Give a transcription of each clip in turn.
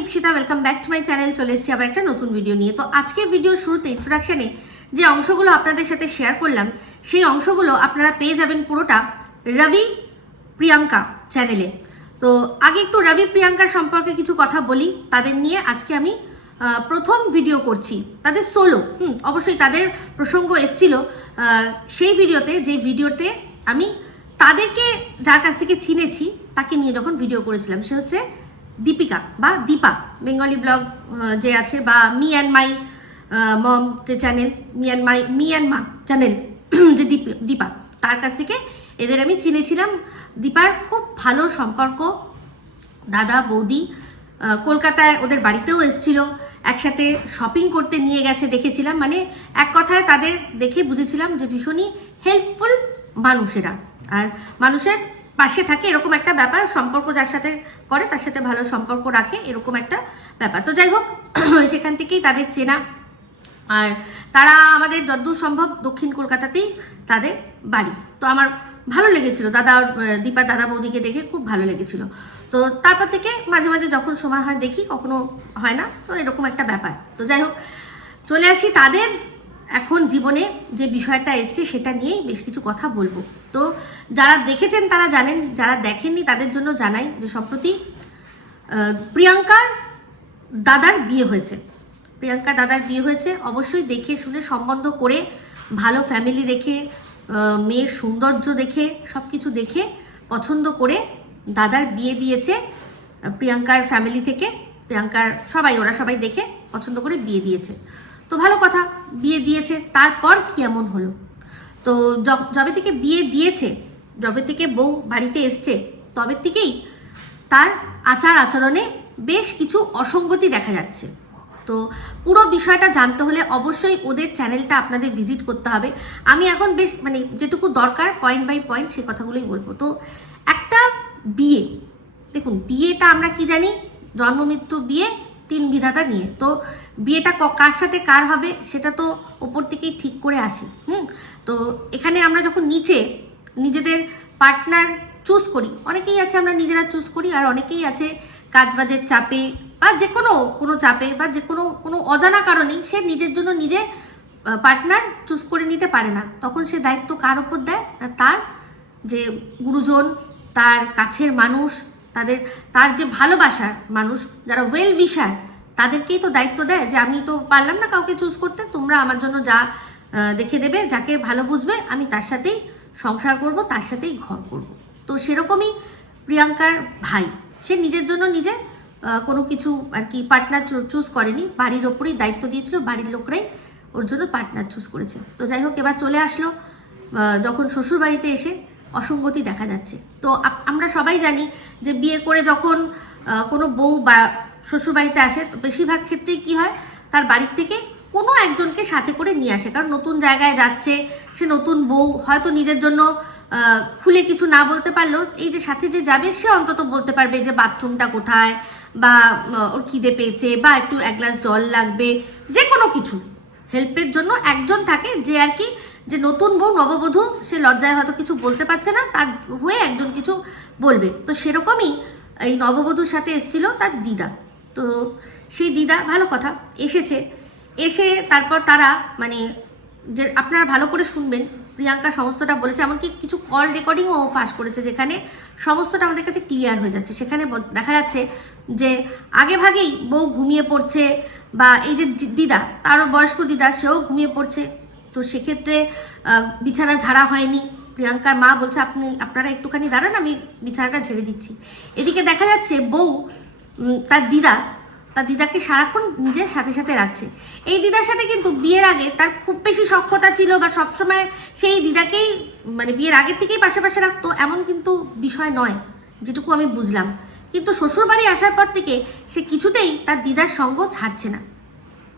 Ipsita welcome back to my channel চলে এসেছি আবার একটা নতুন ভিডিও নিয়ে। তো আজকের ভিডিওর শুরুতে ইন্ট্রোডাকশানে যে অংশগুলো আপনাদের সাথে শেয়ার করলাম, সেই অংশগুলো আপনারা পেয়ে যাবেন পুরোটা রবি প্রিয়াঙ্কা চ্যানেলে তো আগে একটু রবি প্রিয়াঙ্কার সম্পর্কে কিছু কথা বলি, তাদের নিয়ে আজকে আমি প্রথম ভিডিও করছি। তাদের সোলো হুম, অবশ্যই তাদের প্রসঙ্গ এসছিল সেই ভিডিওতে যে ভিডিওতে আমি তাদেরকে যার কাছ থেকে চিনেছি, তাকে নিয়ে যখন ভিডিও করেছিলাম, সে হচ্ছে দীপিকা বা দীপা, বেঙ্গলি ব্লগ যে আছে, বা মি অ্যান্ড মাই মম যে channel me and my, me and maa channel যে দীপ- দীপা, তার কাছ থেকে এদের আমি চিনেছিলাম। দীপার খুব ভালো সম্পর্ক, দাদা, বৌদি কলকাতায় ওদের বাড়িতেও এসেছিল, একসাথে শপিং করতে নিয়ে গেছে, দেখেছিলাম। মানে এক কথায় তাদের দেখে বুঝেছিলাম যে ভীষণই হেল্পফুল মানুষেরা। আর মানুষের পাশে থাকে এরকম একটা ব্যাপার, সম্পর্ক যার সাথে করে তার সাথে ভালো সম্পর্ক রাখে, এরকম একটা ব্যাপার। তো যাই হোক, সেখান থেকেই তাদের চেনা। আর তারা আমাদের যদ্দূর সম্ভব দক্ষিণ কলকাতাতেই তাদের বাড়ি। তো আমার ভালো লেগেছিল। দাদা দীপা দাদা বৌদিকে দেখে খুব ভালো লেগেছিল। তো তারপর থেকে মাঝে মাঝে যখন সময় হয় দেখি, কখনো হয় না। তো এরকম একটা ব্যাপার। তো যাই হোক, চলে আসি তাদের এখন জীবনে যে বিষয়টা এসছে সেটা নিয়েই বেশ কিছু কথা বলব। তো যারা দেখেছেন তারা জানেন, যারা দেখেননি তাদের জন্য জানাই যে সম্প্রতি প্রিয়াঙ্কার দাদার বিয়ে হয়েছে। প্রিয়াঙ্কা দাদার বিয়ে হয়েছে। অবশ্যই দেখে শুনে সম্বন্ধ করে, ভালো ফ্যামিলি দেখে মেয়ের সৌন্দর্য দেখে সব কিছু দেখে, পছন্দ করে দাদার বিয়ে দিয়েছে প্রিয়াঙ্কার ফ্যামিলি থেকে। প্রিয়াঙ্কার সবাই, ওরা সবাই দেখে পছন্দ করে বিয়ে দিয়েছে। তো ভালো কথা, বিয়ে দিয়েছে, তারপর কি এমন হলো? তো যবে থেকে বিয়ে দিয়েছে, যবে থেকে বউ বাড়িতে এসছে, তবে থেকেই তার আচার আচরণে বেশ কিছু অসঙ্গতি দেখা যাচ্ছে। তো পুরো বিষয়টা জানতে হলে অবশ্যই ওদের চ্যানেলটা আপনাদের ভিজিট করতে হবে। আমি এখন বেশ মানে যেটুকু দরকার পয়েন্ট বাই পয়েন্ট সে কথাগুলোই বলব। তো একটা বিয়ে, দেখুন বিয়েটা আমরা কি জানি? জন্ম জন্মমৃত্যু বিয়ে তিন বিধাতা নিয়ে। তো বিয়েটা কার সাথে কার হবে সেটা তো ওপর থেকেই ঠিক করে আসে, হুম? তো এখানে আমরা যখন নিচে নিজেদের পার্টনার চুজ করি, অনেকেই আছে আমরা নিজেরা চুজ করি আর অনেকেই আছে কাজবাজের চাপে বা যে কোনো কোনো চাপে বা যে কোনো কোনো অজানা কারণেই সে নিজের জন্য নিজে পার্টনার চুজ করে নিতে পারে না। তখন সে দায়িত্ব কার ওপর দেয়? তার যে গুরুজন, তার কাছের মানুষ তাদের, তার যে ভালোবাসার মানুষ, যারা ওয়েল উইশার তাদেরকেই তো দায়িত্ব দেয় যে আমি তো পারলাম না কাউকে চুজ করতে, তোমরা আমার জন্য যা দেখে দেবে, যাকে ভালো বুঝবে, আমি তার সাথেই সংসার করব, তার সাথেই ঘর করব। তো সেরকমই প্রিয়াঙ্কার ভাই, সে নিজের জন্য নিজে কোনো কিছু আর কি পার্টনার চুজ করেনি, বাড়ির ওপরেই দায়িত্ব দিয়েছিল, বাড়ির লোকরাই ওর জন্য পার্টনার চুজ করেছে। তো যাই হোক, এবার চলে আসলো যখন শ্বশুর বাড়িতে এসে অসঙ্গতি দেখা যাচ্ছে। তো আমরা সবাই জানি যে বিয়ে করে যখন কোনো বউ বা শ্বশুর বাড়িতে আসে, তো বেশিরভাগ ক্ষেত্রেই কি হয়, তার বাড়ির থেকে কোনো একজনকে সাথে করে নিয়ে আসে। কারণ নতুন জায়গায় যাচ্ছে, সে নতুন বউ, হয়তো নিজের জন্য খুলে কিছু না বলতে পারলেও এই যে সাথে যে যাবে, সে অন্তত বলতে পারবে যে বাথরুমটা কোথায় বা ওর খিদে পেয়েছে বা একটু এক গ্লাস জল লাগবে যে কোনো কিছু। হেল্পের জন্য একজন থাকে যে আর কি যে নতুন বউ, নববধূ, সে লজ্জায় হয়তো কিছু বলতে পারছে না, তার হয়ে একজন কিছু বলবে। তো সেরকমই এই নববধূর সাথে এসেছিল তার দিদা। তো সেই দিদা, ভালো কথা, এসেছে। এসে তারপর তারা মানে যে আপনারা ভালো করে শুনবেন, প্রিয়াঙ্কা সমস্তটা বলেছে, এমনকি কিছু কল রেকর্ডিংও ফাঁস করেছে, যেখানে সমস্তটা আমাদের কাছে ক্লিয়ার হয়ে যাচ্ছে। সেখানে দেখা যাচ্ছে যে আগে ভাগেই বউ ঘুমিয়ে পড়ছে, বা এই যে দিদা, তারও বয়স্ক দিদা, সেও ঘুমিয়ে পড়ছে। তো সেক্ষেত্রে বিছানা ঝাড়া হয়নি। প্রিয়াঙ্কার মা বলছে, আপনি, আপনারা একটুখানি দাঁড়ান, আমি বিছানাটা ঝেড়ে দিচ্ছি। এদিকে দেখা যাচ্ছে বউ তার দিদা, তার দিদাকে সারাক্ষণ নিজের সাথে সাথে রাখছে। এই দিদার সাথে কিন্তু বিয়ের আগে তার খুব বেশি সক্ষতা ছিল বা সবসময় সেই দিদাকেই মানে বিয়ের আগের থেকেই পাশাপাশি রাখতো, এমন কিন্তু বিষয় নয়, যেটুকু আমি বুঝলাম। কিন্তু শ্বশুরবাড়ি আসার পর থেকে সে কিছুতেই তার দিদার সঙ্গ ছাড়ছে না।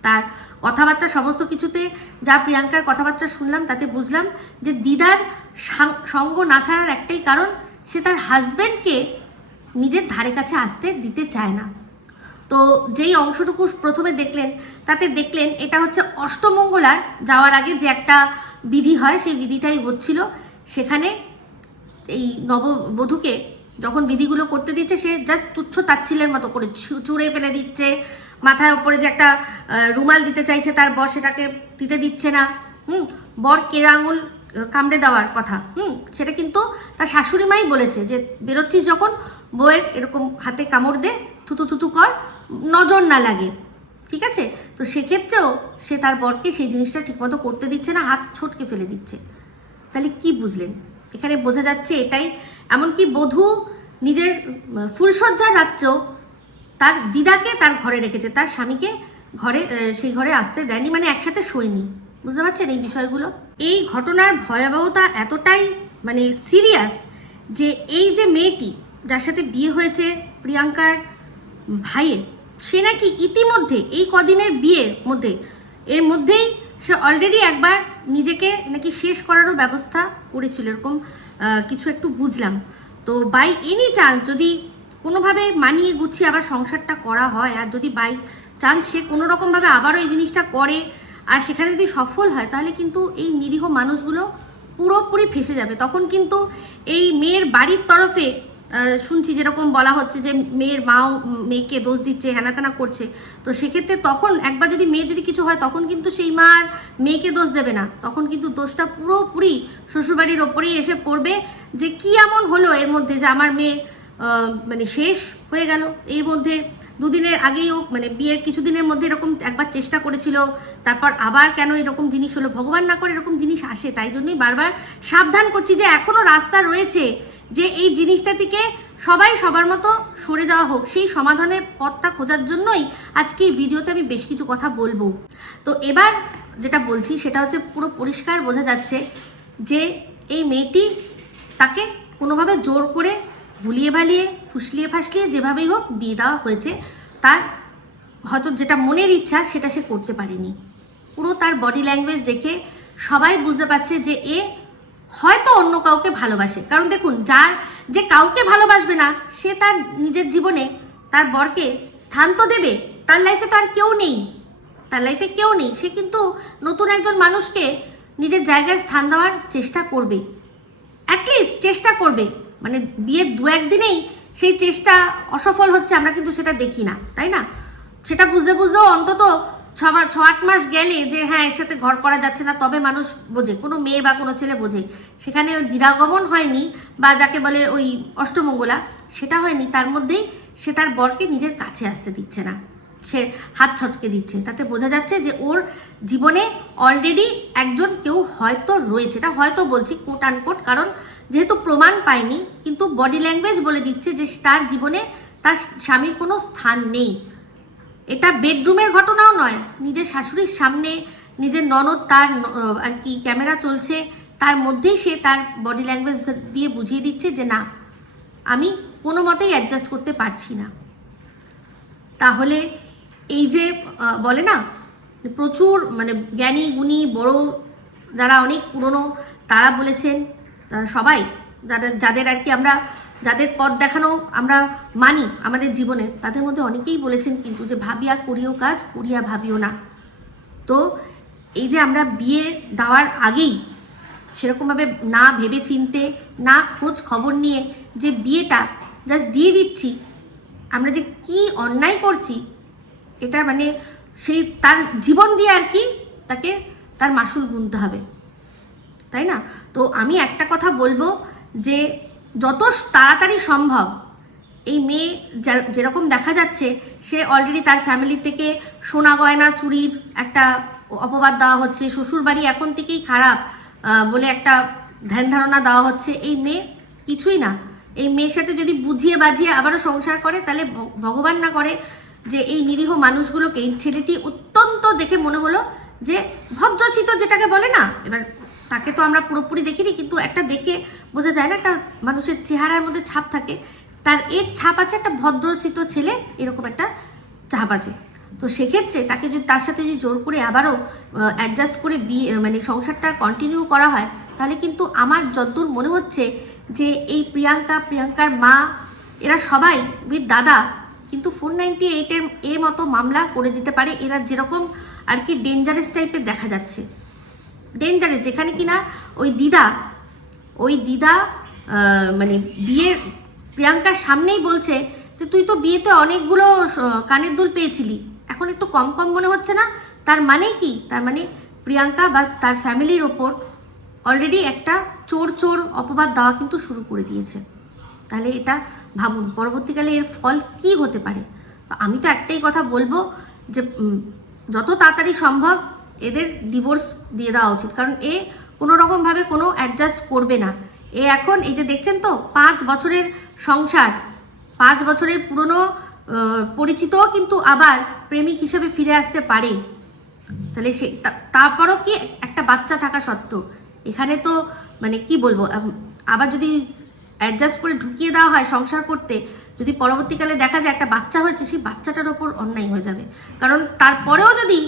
তার কথাবার্তা সমস্ত কিছুতে যা প্রিয়াঙ্কার কথাবার্তা শুনলাম, তাতে বুঝলাম যে দিদার সঙ্গ না ছাড়ার একটাই কারণ, সে তার হাজবেন্ডকে নিজের ধারে কাছে আসতে দিতে চায় না। তো যেই অংশটুকু প্রথমে দেখলেন, তাতে দেখলেন এটা হচ্ছে অষ্টমঙ্গলার যাওয়ার আগে যে একটা বিধি হয়, সেই বিধিটাই হচ্ছিল। সেখানে এই নববধূকে যখন বিধিগুলো করতে দিচ্ছে, সে জাস্ট তুচ্ছ তাচ্ছিলের মতো করে ছুঁড়ে ফেলে দিচ্ছে। মাথার উপরে যে একটা রুমাল দিতে চাইছে, তার বর সেটাকে দিতে দিচ্ছে না। হুম? বর কেরা আঙুল কামড়ে দেওয়ার কথা। হুম? সেটা কিন্তু তার শাশুড়ি মাই বলেছে যে, বেরোচ্ছিস যখন, বউয়ের এরকম হাতে কামড় দে, থুতু থুতু কর, নজর না লাগে। ঠিক আছে? তো সেক্ষেত্রেও সে তার বরকে সেই জিনিসটা ঠিকমতো করতে দিচ্ছে না, হাত ছটকে ফেলে দিচ্ছে। তাহলে কি বুঝলেন? এখানে বোঝা যাচ্ছে এটাই। এমনকি বধূ নিজের উম, ফুলসজ্জার রাত্রেও তার দিদাকে তার ঘরে রেখেছে তার স্বামীকে ঘরে সেই ঘরে আসতে দেয়নি মানে একসাথে শোয়নি। বুঝতে পারছেন এই বিষয়গুলো? এই ঘটনার ভয়াবহতা এতটাই মানে সিরিয়াস যে এই যে মেয়েটি যার সাথে বিয়ে হয়েছে প্রিয়াঙ্কার ভাইয়ের সে নাকি ইতিমধ্যে এই কদিনের বিয়ের মধ্যে এর মধ্যেই সে অলরেডি একবার নিজেকে নাকি শেষ করারও ব্যবস্থা করেছিল এরকম কিছু একটু বুঝলাম। তো বাই এনি চান্স যদি কোনোভাবে মানিয়ে গুছিয়ে আবার সংসারটা করা হয়, আর যদি বাই চান্স সে কোনো রকমভাবে আবারও এই জিনিসটা করে, আর সেখানে যদি সফল হয়, তাহলে কিন্তু এই নিরীহ মানুষগুলো পুরোপুরি ফেসে যাবে। তখন কিন্তু এই মেয়ের বাড়ির তরফে শুনছি যেরকম বলা হচ্ছে যে মেয়ের মাও মেয়েকে দোষ দিচ্ছে, হেনাতেনা করছে। তো সেক্ষেত্রে তখন একবার যদি মেয়ে যদি কিছু হয়, তখন কিন্তু সেই মা আর মেয়েকে দোষ দেবে না। তখন কিন্তু দোষটা পুরোপুরি শ্বশুরবাড়ির ওপরেই এসে পড়বে যে কি এমন হলো এর মধ্যে যে আমার মেয়ে মানে শেষ হয়ে গেল। এর মধ্যে দুদিনের আগেই ও মানে বিয়ের কিছুদিনের মধ্যে এরকম একবার চেষ্টা করেছিল, তারপর আবার কেন এরকম জিনিস হলো? ভগবান না করে এরকম জিনিস আসে। তাই জন্যই বারবার সাবধান করছি যে এখনও রাস্তা রয়েছে। যে এই জিনিসটা থেকে সবাই সবার মতো সরে যাওয়া হোক, সেই সমাধানের পথটা খোঁজার জন্যই আজকে এই ভিডিওতে আমি বেশ কিছু কথা বলব। তো এবার যেটা বলছি, সেটা হচ্ছে পুরো পরিষ্কার বোঝা যাচ্ছে যে এই মেয়েটি তাকে কোনোভাবে জোর করে ভুলিয়ে ভালিয়ে, ফুসলিয়ে ফাসলিয়ে যেভাবেই হোক বিয়ে দেওয়া হয়েছে, তার হয়তো যেটা মনের ইচ্ছা সেটা সে করতে পারেনি। পুরো তার বডি ল্যাঙ্গুয়েজ দেখে সবাই বুঝতে পারছে যে এ হয়তো অন্য কাউকে ভালোবাসে। কারণ দেখুন, যার যে কাউকে ভালোবাসবে না, সে তার নিজের জীবনে তার বরকে স্থান তো দেবে, তার লাইফে তো আর কেউ নেই। তার লাইফে কেউ নেই। সে কিন্তু নতুন একজন মানুষকে নিজের জায়গায় স্থান দেওয়ার চেষ্টা করবে। অ্যাটলিস্ট চেষ্টা করবে। মানে বিয়ের দু একদিনেই সেই চেষ্টা অসফল হচ্ছে, আমরা কিন্তু সেটা দেখি না, তাই না? সেটা বুঝতে বুঝতেও অন্তত ছ ছ আট মাস গেলে যে হ্যাঁ এর সাথে ঘর করা যাচ্ছে না, তবে মানুষ বোঝে। কোনো মেয়ে বা কোনো ছেলে বোঝে। সেখানে দিরাগমন হয়নি, বা যাকে বলে ওই অষ্টমঙ্গলা, সেটা হয়নি। তার মধ্যেই সে তার বরকে নিজের কাছে আসতে দিচ্ছে না। সে হাত ছটকে দিচ্ছে। তাতে বোঝা যাচ্ছে যে ওর জীবনে অলরেডি একজন কেউ হয়তো রয়েছে। এটা হয়তো বলছি কোট আনকোট কারণ যেহেতু প্রমাণ পায়নি, কিন্তু বডি ল্যাঙ্গুয়েজ বলে দিচ্ছে যে তার জীবনে তার স্বামীর কোনো স্থান নেই। এটা বেডরুমের ঘটনাও নয়। নিজের শাশুড়ির সামনে নিজের ননদ তার আর কি ক্যামেরা চলছে, তার মধ্যেই সে তার বডি ল্যাঙ্গুয়েজ দিয়ে বুঝিয়ে দিচ্ছে যে না, আমি কোনো মতেই অ্যাডজাস্ট করতে পারছি না। তাহলে এই যে বলে না প্রচুর মানে জ্ঞানী, গুণী, বড় যারা অনেক পুরনো, তারা বলেছেন সবাই, যাদের যাদের আর কি আমরা যাদের পথ দেখানো আমরা মানি আমাদের জীবনে, তাদের মধ্যে অনেকেই বলেছেন কিন্তু যে ভাবিয়া করিও কাজ, করিয়া ভাবিও না। তো এই যে আমরা বিয়ে দেওয়ার আগেই সেরকমভাবে না ভেবে চিনতে না খোঁজ খবর নিয়ে যে বিয়েটা জাস্ট দিয়ে দিচ্ছি, আমরা যে কি অন্যায় করছি, এটা মানে সেই তার জীবন দিয়ে আর কি তাকে, তার মাসুল গুনতে হবে। তাই না? তো আমি একটা কথা বলব যে যত তাড়াতাড়ি সম্ভব, এই মেয়ে যেরকম দেখা যাচ্ছে, সে অলরেডি তার ফ্যামিলি থেকে সোনা গয়না, চুরির একটা অপবাদ দেওয়া হচ্ছে শ্বশুর বাড়ি এখন থেকেই খারাপ বলে একটা ধ্যান ধারণা দেওয়া হচ্ছে। এই মেয়ে কিছুই না। এই মেয়ের সাথে যদি বুঝিয়ে বাজিয়ে আবারও সংসার করে, তাহলে ভগবান না করে যে এই নিরীহ মানুষগুলোকে, এই ছেলেটি অত্যন্ত দেখে মনে হলো যে ভদ্রচিত যেটাকে বলে না, এবার তাকে তো আমরা পুরোপুরি দেখিনি, কিন্তু একটা দেখে বোঝা যায় না, একটা মানুষের চেহারার মধ্যে ছাপ থাকে। তার এর ছাপ আছে একটা ভদ্রচিত ছেলে, এরকম একটা ছাপ আছে। তো সেক্ষেত্রে তাকে যদি, তার সাথে যদি জোর করে আবারও অ্যাডজাস্ট করে বিয়ে মানে সংসারটা কন্টিনিউ করা হয়, তাহলে কিন্তু আমার যতদূর মনে হচ্ছে যে এই প্রিয়াঙ্কা, প্রিয়াঙ্কার মা, এরা সবাই উইথ দাদা, কিন্তু ফোর নাইনটি এইটের এ মতো মামলা করে দিতে পারে। এরা যেরকম আর কি ডেঞ্জারাস টাইপের দেখা যাচ্ছে। ডেঞ্জারাস যেখানে কিনা ওই দিদা ওই দিদা মানে বিয়ের প্রিয়াঙ্কার সামনেই বলছে যে, তুই তো বিয়েতে অনেকগুলো কানের দুল পেয়েছিলি। এখন একটু কম কম মনে হচ্ছে না? তার মানে কি? তার মানে প্রিয়াঙ্কা বা তার ফ্যামিলির ওপর অলরেডি একটা চোর চোর অপবাদ দেওয়া কিন্তু শুরু করে দিয়েছে। তাহলে এটা ভাবুন, পরবর্তীকালে এর ফল কি হতে পারে? আমি তো একটাই কথা বলব যে যত তাড়াতাড়ি সম্ভব এদের ডিভোর্স দিয়ে দেওয়া উচিত। কারণ এ কোনো রকমভাবে কোনো অ্যাডজাস্ট করবে না। এ এখন এই যে দেখছেন তো, পাঁচ বছরের সংসার, পাঁচ বছরের পুরনো পরিচিতও কিন্তু আবার প্রেমিক হিসেবে ফিরে আসতে পারে। তাহলে সে তারপরও কি একটা বাচ্চা থাকা সত্ত্বেও? এখানে তো মানে কি বলব আবার যদি অ্যাডজাস্ট করে ঢুকিয়ে দেওয়া হয় সংসার করতে, যদি পরবর্তীকালে দেখা যায় একটা বাচ্চা হয়েছে, সেই বাচ্চাটার ওপর অন্যায় হয়ে যাবে। কারণ তারপরেও যদি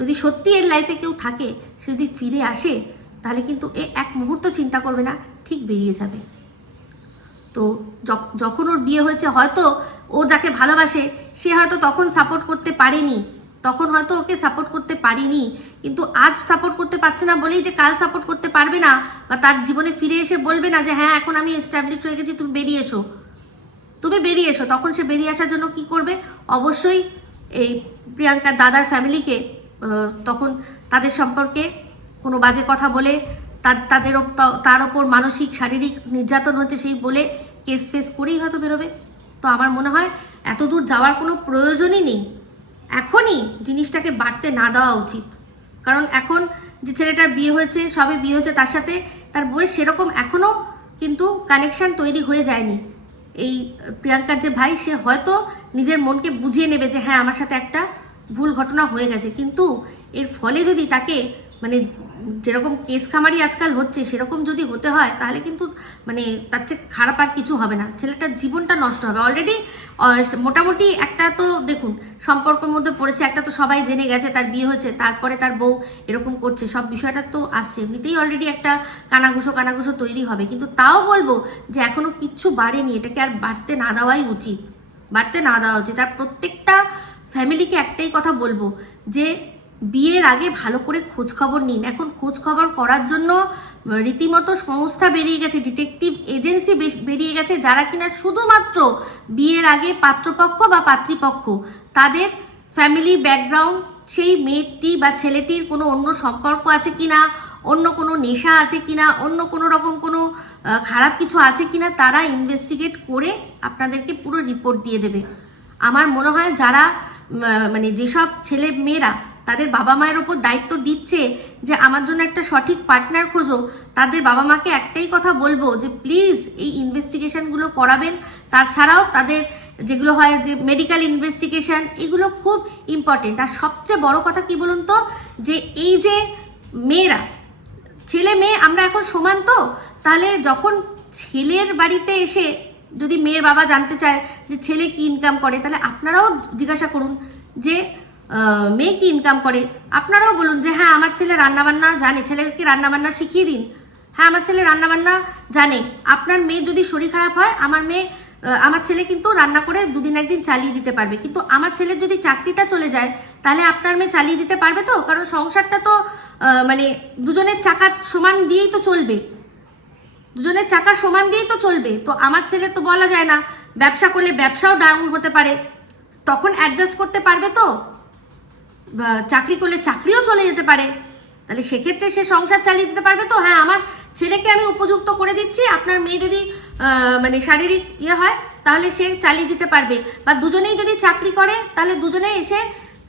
যদি সত্যি এর লাইফে কেউ থাকে, সে যদি ফিরে আসে, তাহলে কিন্তু এ এক মুহূর্ত চিন্তা করবে না, ঠিক বেরিয়ে যাবে। তো যখন ওর বিয়ে হয়েছে, হয়তো ও যাকে ভালোবাসে, সে হয়তো তখন সাপোর্ট করতে পারেনি, তখন হয়তো ওকে সাপোর্ট করতে পারিনি, কিন্তু আজ সাপোর্ট করতে পারছে না বলেই যে কাল সাপোর্ট করতে পারবে না, বা তার জীবনে ফিরে এসে বলবে না যে হ্যাঁ এখন আমি এস্টাবলিশ হয়ে গেছি, তুমি বেরিয়ে এসো। তুমি বেরিয়ে এসো, তখন সে বেরিয়ে আসার জন্য কি করবে? অবশ্যই এই প্রিয়াঙ্কার দাদার ফ্যামিলিকে তখন তাদের সম্পর্কে কোনো বাজে কথা বলে তাদের তার ওপর মানসিক, শারীরিক নির্যাতন হচ্ছে সেই বলে কেস ফেস করেই হয়তো বেরোবে। তো আমার মনে হয় এত দূর যাওয়ার কোনো প্রয়োজনই নেই। এখনই জিনিসটাকে বাড়তে না দেওয়া উচিত। কারণ এখন যে ছেলেটার বিয়ে হয়েছে, সবে বিয়ে হয়েছে, তার সাথে তার বউয়ের সেরকম এখনও কিন্তু কানেকশন তৈরি হয়ে যায়নি। এই প্রিয়াঙ্কার যে ভাই, সে হয়তো নিজের মনকে বুঝিয়ে নেবে যে হ্যাঁ আমার সাথে একটা ভুল ঘটনা হয়ে গেছে। কিন্তু এর ফলে যদি তাকে মানে যেরকম কেস খামারি আজকাল হচ্ছে, সেরকম যদি হতে হয়, তাহলে কিন্তু মানে তার চেয়ে খারাপ আর কিছু হবে না। ছেলেটার জীবনটা নষ্ট হবে। অলরেডি মোটামুটি একটা তো দেখুন, সম্পর্কের মধ্যে পড়েছে, একটা তো সবাই জেনে গেছে, তার বিয়ে হয়েছে, তারপরে তার বউ এরকম করছে, সব বিষয়টা তো আসছে। এমনিতেই অলরেডি একটা কানাঘুষো কানাঘুষো তৈরি হবে। কিন্তু তাও বলব যে এখনও কিচ্ছু বাড়েনি। এটাকে আর বাড়তে না দেওয়াই উচিত। বাড়তে না দেওয়া উচিত। আর প্রত্যেকটা ফ্যামিলিকে একটাই কথা বলব, যে বিয়ের আগে ভালো করে খোঁজ খবর নিন। এখন খোঁজ খবর করার জন্য রীতিমতো সংস্থা বেরিয়ে গেছে ডিটেকটিভ এজেন্সি বেরিয়ে গেছে, যারা কিনা শুধুমাত্র বিয়ের আগে পাত্রপক্ষ বা পাত্রীপক্ষ, তাদের ফ্যামিলি ব্যাকগ্রাউন্ড সেই মেয়েটি বা ছেলেটির কোনো অন্য সম্পর্ক আছে কিনা, অন্য কোনো নেশা আছে কিনা, অন্য কোনো রকম কোনো খারাপ কিছু আছে কিনা, তারা ইনভেস্টিগেট করে আপনাদেরকে পুরো রিপোর্ট দিয়ে দেবে। আমার মনে হয় যারা মানে যেসব ছেলে মেয়েরা তাদের বাবা মায়ের ওপর দায়িত্ব দিচ্ছে যে আমার জন্য একটা সঠিক পার্টনার খোঁজো, তাদের বাবা মাকে একটাই কথা বলব যে প্লিজ এই ইনভেস্টিগেশনগুলো করাবেন। তাছাড়াও তাদের যেগুলো হয় যে মেডিকেল ইনভেস্টিগেশন এগুলো খুব ইম্পর্টেন্ট আর সবচেয়ে বড় কথা কি বলুন তো? যে এই যে মেয়েরা, ছেলে মেয়ে আমরা এখন সমান তো? তাহলে যখন ছেলের বাড়িতে এসে যদি মেয়ের বাবা জানতে চায় যে ছেলে কি ইনকাম করে, তাহলে আপনারাও জিজ্ঞাসা করুন যে মেয়ে কি ইনকাম করে। আপনারাও বলুন যে হ্যাঁ আমার ছেলে রান্নাবান্না জানে, ছেলেকে রান্নাবান্না শিখিয়ে দিন। হ্যাঁ আমার ছেলে রান্নাবান্না জানে। আপনার মেয়ে যদি শরীর খারাপ হয়, আমার মেয়ে আমার ছেলে কিন্তু রান্না করে দুদিন একদিন চালিয়ে দিতে পারবে। কিন্তু আমার ছেলের যদি চাকরিটা চলে যায়, তাহলে আপনার মেয়ে চালিয়ে দিতে পারবে তো? কারণ সংসারটা তো মানে দুজনের চাকা সমান দিয়েই তো চলবে। দুজনের চাকা সমান দিয়েই তো চলবে। তো আমার ছেলে তো বলা যায় না, ব্যবসা করলে ব্যবসাও ডাউন হতে পারে। তখন অ্যাডজাস্ট করতে পারবে তো? চাকরি করলে চাকরিও চলে যেতে পারে। তাহলে সেক্ষেত্রে সে সংসার চালিয়ে দিতে পারবে তো? হ্যাঁ আমার ছেলেকে আমি উপযুক্ত করে দিচ্ছি। আপনার মেয়ে যদি মানে শারীরিক ইয়ে হয়, তাহলে সে চালিয়ে দিতে পারবে। বা দুজনেই যদি চাকরি করে, তাহলে দুজনেই এসে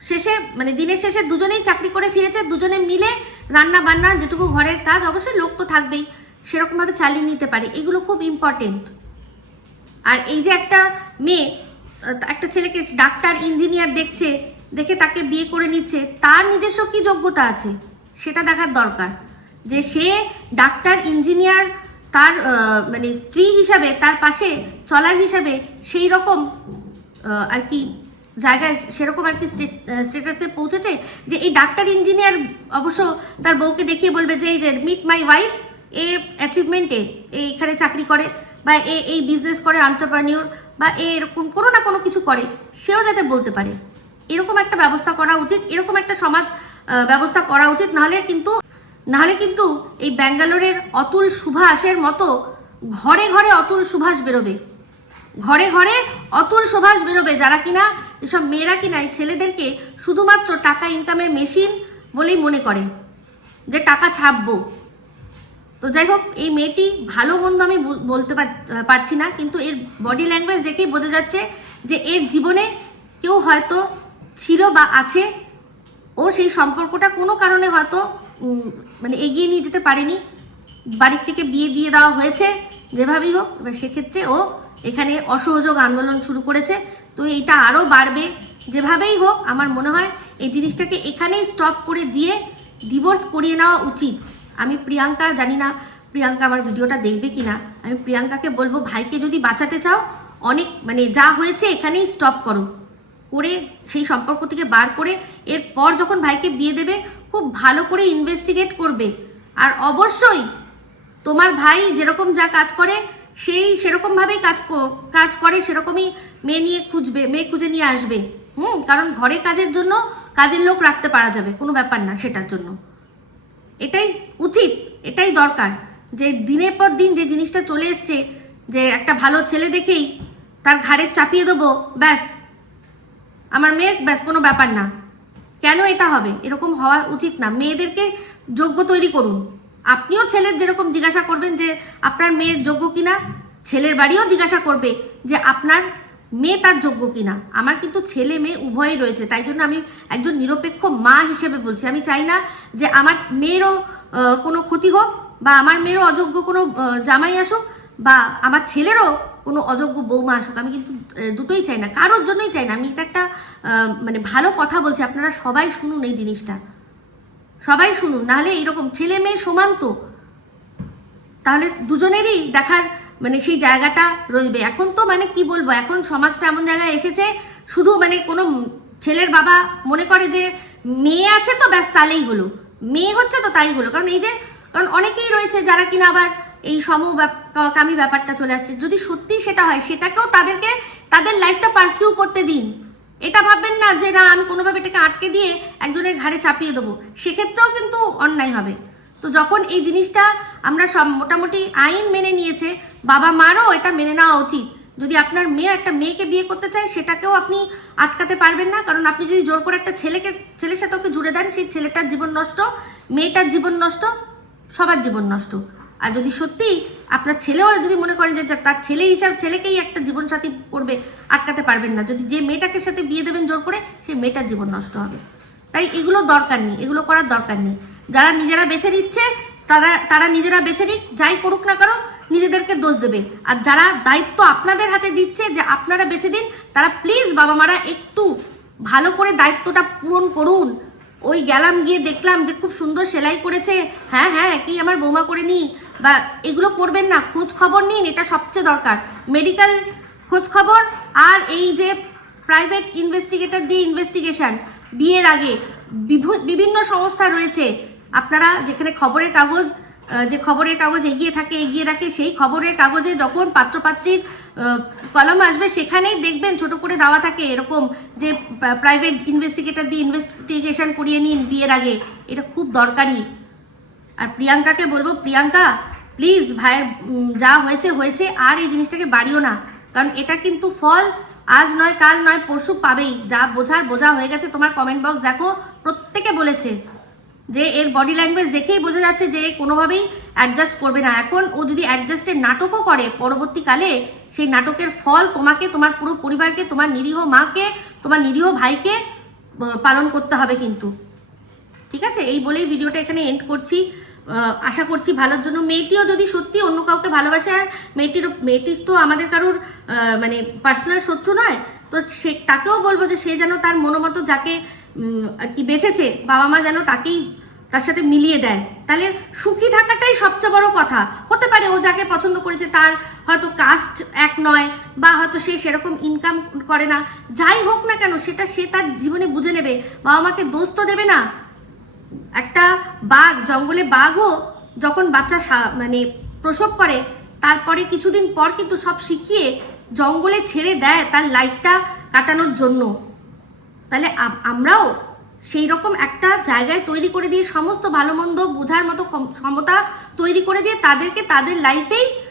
শেষে মানে দিনের শেষে দুজনেই চাকরি করে ফিরেছে। দুজনে মিলে রান্না বান্না যেটুকু ঘরের কাজ, অবশ্যই লোক তো থাকবেই। সেরকমভাবে চালিয়ে নিতে পারে। এগুলো খুব ইম্পর্টেন্ট আর এই যে একটা মেয়ে, একটা ছেলেকে ডাক্তার, ইঞ্জিনিয়ার দেখছে, দেখে তাকে বিয়ে করে নিচ্ছে, তার নিজস্ব কি যোগ্যতা আছে? সেটা দেখার দরকার। যে সে ডাক্তার, ইঞ্জিনিয়ার, তার মানে স্ত্রী হিসাবে, তার পাশে চলার হিসাবে সেই রকম আর কি জায়গায় সেরকম আর কি স্টেটাসে পৌঁছেছে যে এই ডাক্তার, ইঞ্জিনিয়ার অবশ্য তার বউকে দেখিয়ে বলবে যে, এই যে মিট মাই ওয়াইফ এ অ্যাচিভমেন্টে এইখানে চাকরি করে বা এ, এই বিজনেস করে আন্টারপ্রানিওর বা এ এরকম কোনো না কোনো কিছু করে, সেও যাতে বলতে পারে। এরকম একটা ব্যবস্থা করা উচিত, এরকম একটা সমাজ ব্যবস্থা করা উচিত নাহলে কিন্তু নাহলে কিন্তু এই ব্যাঙ্গালোরের অতুল সুভাষের মতো ঘরে ঘরে অতুল সুভাষ বেরোবে। ঘরে ঘরে অতুল সুভাষ বেরোবে, যারা কিনা এসব মেয়েরা কিনা এই ছেলেদেরকে শুধুমাত্র টাকা ইনকামের মেশিন বলেই মনে করে, যে টাকা ছাপবো। তো যাই হোক, এই মেয়েটি ভালো মন্দ আমি বলতে পার- পারছি না, কিন্তু এর বডি ল্যাঙ্গুয়েজ দেখেই বোঝা যাচ্ছে যে এর জীবনে কেউ হয়তো ছিল বা আছে, ও সেই সম্পর্কটা কোনো কারণে হয়তো মানে এগিয়ে নিয়ে যেতে পারেনি। বাড়ির থেকে বিয়ে দিয়ে দেওয়া হয়েছে, যেভাবেই হোক, এবার সেক্ষেত্রে ও এখানে অসহযোগ আন্দোলন শুরু করেছে। তো এইটা আরও বাড়বে। যেভাবেই হোক, আমার মনে হয় এই জিনিসটাকে এখানেই স্টপ করে দিয়ে ডিভোর্স করিয়ে নেওয়া উচিত। আমি প্রিয়াঙ্কা, জানি না প্রিয়াঙ্কা আমার ভিডিওটা দেখবে কিনা। আমি প্রিয়াঙ্কাকে বলব, ভাইকে যদি বাঁচাতে চাও, অনেক মানে যা হয়েছে এখানেই স্টপ করো। করে সেই সম্পর্ক থেকে বার করে, এরপর যখন ভাইকে বিয়ে দেবে, খুব ভালো করে ইনভেস্টিগেট করবে। আর অবশ্যই তোমার ভাই যেরকম যা কাজ করে, সেই সেরকমভাবেই কাজ ক- কাজ করে, সেরকমই মেয়ে নিয়ে খুঁজবে, মেয়ে খুঁজে নিয়ে আসবে। হুম, কারণ ঘরে কাজের জন্য কাজের লোক রাখতে পারা যাবে, কোনো ব্যাপার না সেটার জন্য। এটাই উচিত, এটাই দরকার। যে দিনের পর দিন যে জিনিসটা চলে এসছে, যে একটা ভালো ছেলে দেখেই তার ঘাড়ে চাপিয়ে দেবো, ব্যাস। আমার মেয়ের ব্যাস, কোনো ব্যাপার না। কেন এটা হবে? এরকম হওয়া উচিত না। মেয়েদেরকে যোগ্য তৈরি করুন। আপনিও ছেলের যেরকম জিজ্ঞাসা করবেন যে, আপনার মেয়ের যোগ্য কিনা? ছেলের বাড়িও জিজ্ঞাসা করবে যে, আপনার মেয়ে তার যোগ্য কিনা? আমার কিন্তু ছেলে মেয়ে উভয়ই রয়েছে, তাই জন্য আমি একজন নিরপেক্ষ মা হিসেবে বলছি। আমি চাই না যে আমার মেয়েরও কোনো ক্ষতি হোক বা আমার মেয়েরও অযোগ্য কোনো জামাই আসুক বা আমার ছেলেরও কোনো অযোগ্য বৌমা আসুক। আমি কিন্তু দুটোই চাই না, কারোর জন্যই চাই না। আমি এটা একটা মানে ভালো কথা বলছি। আপনারা সবাই শুনুন এই জিনিসটা। সবাই শুনুন, নাহলে এইরকম ছেলে মেয়ে সমান তো। তাহলে দুজনেরই দেখার মানে সেই জায়গাটা রইবে। এখন তো মানে কি বলব, এখন সমাজটা এমন জায়গায় এসেছে, শুধু মানে কোনো ছেলের বাবা মনে করে যে মেয়ে আছে তো ব্যাস তাহলেই হলো। মেয়ে হচ্ছে তো তাই হলো। কারণ এই যে, কারণ অনেকেই রয়েছে যারা কিনা আবার এই সম কামি ব্যাপারটা চলে আসছে। যদি সত্যি সেটা হয়, সেটাকেও তাদেরকে তাদের লাইফটা পারসিউ করতে দিন। এটা ভাববেন না যে না, আমি কোনোভাবে এটাকে আটকে দিয়ে একজনের ঘাড়ে চাপিয়ে দেবো। সেক্ষেত্রেও কিন্তু অন্যায় হবে। তো যখন এই জিনিসটা আমরা সব মোটামুটি আইন মেনে নিয়েছে, বাবা মারও এটা মেনে নেওয়া উচিত। যদি আপনার মেয়ে একটা মেয়েকে বিয়ে করতে চায়, সেটাকেও আপনি আটকাতে পারবেন না। কারণ আপনি যদি জোর করে একটা ছেলেকে, ছেলের সাথে ওকে জুড়ে দেন, সেই ছেলেটার জীবন নষ্ট, মেয়েটার জীবন নষ্ট, সবার জীবন নষ্ট। আর যদি সত্যি আপনার ছেলেও যদি মনে করেন যে তার ছেলে হিসাব, ছেলেকেই একটা জীবনসাথী করবে, আটকাতে পারবেন না। যদি যে মেয়েটাকে সাথে বিয়ে দেবেন জোর করে, সেই মেয়েটার জীবন নষ্ট হবে। তাই এগুলো দরকার নেই, এগুলো করার দরকার নেই। যারা নিজেরা বেছে নিচ্ছে, তারা তারা নিজেরা বেছে নিক, যাই করুক না কারও নিজেদেরকে দোষ দেবে। আর যারা দায়িত্ব আপনাদের হাতে দিচ্ছে যে আপনারা বেছে দিন, তারা প্লিজ বাবা মারা একটু ভালো করে দায়িত্বটা পূরণ করুন। ওই গেলাম, গিয়ে দেখলাম যে খুব সুন্দর সেলাই করেছে। হ্যাঁ হ্যাঁ কি আমার বৌমা করে নিই। বা এগুলো করবেন না, খোঁজ খবর নিন, এটা সবচেয়ে দরকার। মেডিকেল খোঁজ খবর আর এই যে প্রাইভেট ইনভেস্টিগেটর দিয়ে ইনভেস্টিগেশন বিয়ের আগে বিভি- বিভিন্ন সংস্থা রয়েছে। আপনারা যেখানে খবরের কাগজ যে খবরের কাগজ এগিয়ে থাকে, এগিয়ে রাখে, সেই খবরের কাগজে যখন পাত্রপাত্রীর কলম আসবে, সেখানেই দেখবেন ছোট করে দেওয়া থাকে এরকম যে প্রাইভেট ইনভেস্টিগেটর দিয়ে ইনভেস্টিগেশন করিয়ে নিন বিয়ের আগে। এটা খুব দরকারি। আর প্রিয়াঙ্কাকে বলব, প্রিয়াঙ্কা প্লিজ ভাইয়ের যা হয়েছে হয়েছে, আর এই জিনিসটাকে বাড়িও না। কারণ এটা কিন্তু ফল, আজ নয়, কাল নয়, পরশু পাবেই। যা বোঝার বোঝা হয়ে গেছে, তোমার কমেন্ট বক্স দেখো, প্রত্যেকে বলেছে। যে এর বডি ল্যাঙ্গুয়েজ দেখেই বোঝা যাচ্ছে যে কোনোভাবেই অ্যাডজাস্ট করবে না। এখন ও যদি অ্যাডজাস্টের নাটকও করে পরবর্তীকালে, সেই নাটকের ফল তোমাকে, তোমার পুরো পরিবারকে, তোমার নিরীহ মাকে, তোমার নিরীহ ভাইকে পালন করতে হবে কিন্তু। ঠিক আছে? এই বলেই ভিডিওটা এখানে এন্ড করছি। আশা করছি ভালোর জন্য। মেয়েটিও যদি সত্যি অন্য কাউকে ভালোবাসে, আর মেয়েটির মেয়েটির তো আমাদের কারোর মানে পার্সোনাল শত্রু নয়, তো সে, তাকেও বলব যে সে যেন তার মনোমতো যাকে আর কি বেঁচেছে, বাবা মা যেন তাকেই তার সাথে মিলিয়ে দেয়। তাহলে সুখী থাকাটাই সবচেয়ে বড় কথা। হতে পারে ও যাকে পছন্দ করেছে তার হয়তো কাস্ট এক নয়, বা হয়তো সে সেরকম ইনকাম করে না। যাই হোক না কেন, সেটা সে তার জীবনে বুঝে নেবে। বাবা মাকে দোষ তো দেবে না। একটা বাঘ, জঙ্গলে বাঘও যখন বাচ্চা মানে প্রসব করে, তারপরে কিছুদিন পর কিন্তু সব শিখিয়ে জঙ্গলে ছেড়ে দেয় তার লাইফটা কাটানোর জন্য। তাহলে আমরাও সেই রকম একটা জায়গায় তৈরি করে দিয়ে সমস্ত ভালো মন্দ বোঝার মতো ক্ষম- ক্ষমতা তৈরি করে দিয়ে তাদেরকে তাদের লাইফেই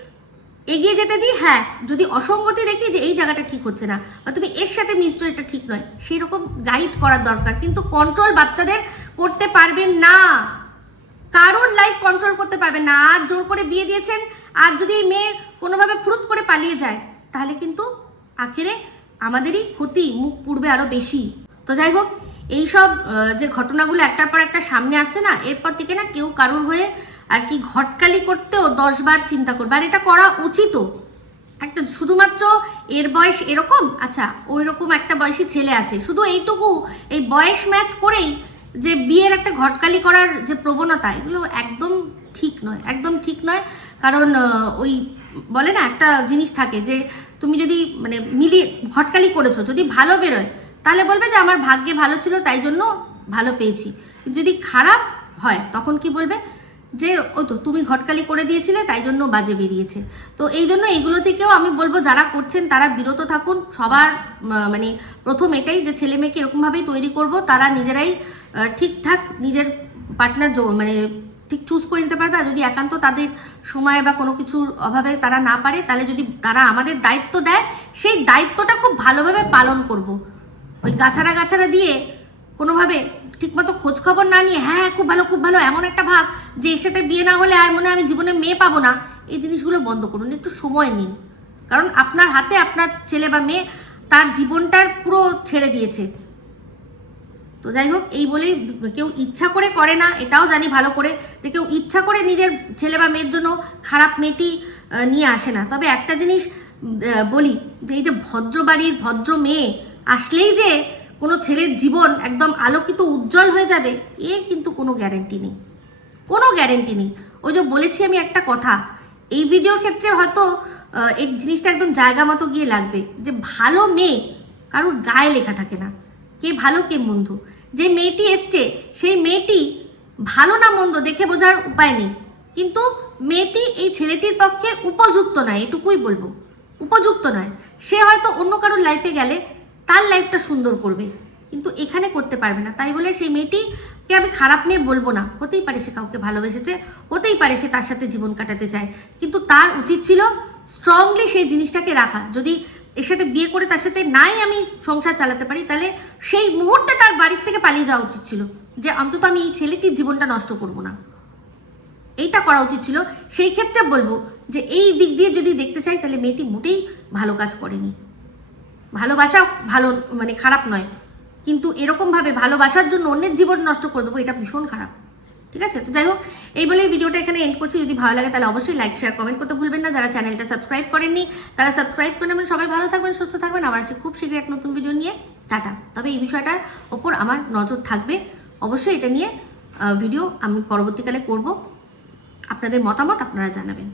এগিয়ে যেতে দিই। হ্যাঁ যদি অসঙ্গতি দেখি যে এই জায়গাটা ঠিক হচ্ছে না বা তুমি এর সাথে মিশ্র এটা ঠিক নয় সেই রকম গাইড করার দরকার। কিন্তু কন্ট্রোল বাচ্চাদের করতে পারবেন না। কারোর লাইফ কন্ট্রোল করতে পারবেন না। আজ জোর করে বিয়ে দিয়েছেন, আর যদি এই মেয়ে কোনোভাবে ফুরুত করে পালিয়ে যায়, তাহলে কিন্তু আখেরে আমাদেরই ক্ষতি, মুখ পূর্বে আরও বেশি। তো যাই হোক, এইসব যে ঘটনাগুলো একটার পর একটা সামনে আসছে না, এরপর থেকে না কেউ কারোর হয়ে আর কি ঘটকালি করতেও দশবার চিন্তা করবে। আর এটা করা উচিতও। একটা শুধুমাত্র এর বয়স এরকম? আচ্ছা ওই রকম একটা বয়সী ছেলে আছে। শুধু এইটুকু, এই বয়স ম্যাচ করেই যে বিয়ের একটা ঘটকালি করার যে প্রবণতা, এগুলো একদম ঠিক নয়, একদম ঠিক নয়। কারণ ওই বলে না, একটা জিনিস থাকে যে, তুমি যদি মানে মিলিয়ে ঘটকালি করেছ, যদি ভালো বেরোয় তাহলে বলবে যে আমার ভাগ্যে ভালো ছিল, তাই জন্য ভালো পেয়েছি। যদি খারাপ হয়, তখন কি বলবে? যে, ও তো, তুমি ঘটকালি করে দিয়েছিলে, তাই জন্য বাজে বেরিয়েছে। তো এই জন্য এগুলো থেকেও আমি বলব, যারা করছেন, তারা বিরত থাকুন। সবার মানে প্রথম এটাই যে, ছেলে মেয়েকে এরকমভাবেই তৈরি করব, তারা নিজেরাই ঠিকঠাক নিজের পার্টনার মানে ঠিক চুজ করে নিতে পারবে। আর যদি একান্ত তাদের সময় বা কোনো কিছুর অভাবে তারা না পারে, তাহলে যদি তারা আমাদের দায়িত্ব দেয়, সেই দায়িত্বটা খুব ভালোভাবে পালন করব। ওই গাছারা গাছারা দিয়ে কোনোভাবে ঠিকমতো খোঁজ খবর না নিয়ে হ্যাঁ খুব ভালো খুব ভালো, এমন একটা ভাব যে এর সাথে বিয়ে না হলে আর মনে হয় আমি জীবনে মেয়ে পাবো না, এই জিনিসগুলো বন্ধ করুন, একটু সময় নিন। কারণ আপনার হাতে আপনার ছেলে বা মেয়ে তার জীবনটার পুরো ছেড়ে দিয়েছে। তো যাই হোক, এই বলেই কেউ ইচ্ছা করে করে না, এটাও জানি ভালো করে, যে কেউ ইচ্ছা করে নিজের ছেলে বা মেয়ের জন্য খারাপ মেয়েটি নিয়ে আসে না। তবে একটা জিনিস বলি যে এই যে ভদ্র বাড়ির ভদ্র মেয়ে আসলেই যে কোনো ছেলের জীবন একদম আলোকিত উজ্জ্বল হয়ে যাবে, এর কিন্তু কোনো গ্যারেন্টি নেই। কোনো গ্যারেন্টি নেই। ওই যে বলেছি আমি একটা কথা, এই ভিডিওর ক্ষেত্রে হয়তো এই জিনিসটা একদম জায়গা মতো গিয়ে লাগবে যে ভালো মেয়ে কারোর গায়ে লেখা থাকে না। কে ভালো, কে মন্দ। যে মেয়েটি এসছে, সেই মেয়েটি ভালো না মন্দ দেখে বোঝার উপায় নেই। কিন্তু মেয়েটি এই ছেলেটির পক্ষে উপযুক্ত নয়, এটুকুই বলব। উপযুক্ত নয়। সে হয়তো অন্য কারোর লাইফে গেলে তার লাইফটা সুন্দর করবে। কিন্তু এখানে করতে পারবে না। তাই বলে সেই মেয়েটিকে আমি খারাপ মেয়ে বলব না। হতেই পারে সে কাউকে ভালোবেসেছে, হতেই পারে সে তার সাথে জীবন কাটাতে চায়। কিন্তু তার উচিত ছিল স্ট্রংলি সেই জিনিসটাকে রাখা। যদি এর সাথে বিয়ে করে তার সাথে নাই আমি সংসার চালাতে পারি, তাহলে সেই মুহূর্তে তার বাড়ির থেকে পালিয়ে যাওয়া উচিত ছিল। যে অন্তত আমি এই ছেলেটির জীবনটা নষ্ট করব না। এইটা করা উচিত ছিল। সেই ক্ষেত্রে বলব যে এই দিক দিয়ে যদি দেখতে চাই, তাহলে মেয়েটি মোটেই ভালো কাজ করেনি। ভালোবাসা ভালো মানে খারাপ নয়। কিন্তু এরকমভাবে ভালোবাসার জন্য অন্যের জীবন নষ্ট করে দেবো, এটা ভীষণ খারাপ। ঠিক আছে? তো যাই হোক, এই বলে ভিডিওটা এখানে এন্ড করছি। যদি ভালো লাগে তাহলে অবশ্যই লাইক শেয়ার কমেন্ট করতে ভুলবেন না। যারা চ্যানেলটা সাবস্ক্রাইব করেননি, তারা সাবস্ক্রাইব করে নেবেন। সবাই ভালো থাকবেন, সুস্থ থাকবেন। আবার আসছি খুব শীঘ্রই এক নতুন ভিডিও নিয়ে। টাটা। তবে এই বিষয়টার ওপর আমার নজর থাকবে। অবশ্যই এটা নিয়ে ভিডিও আমি পরবর্তীকালে করব। আপনাদের মতামত আপনারা জানাবেন।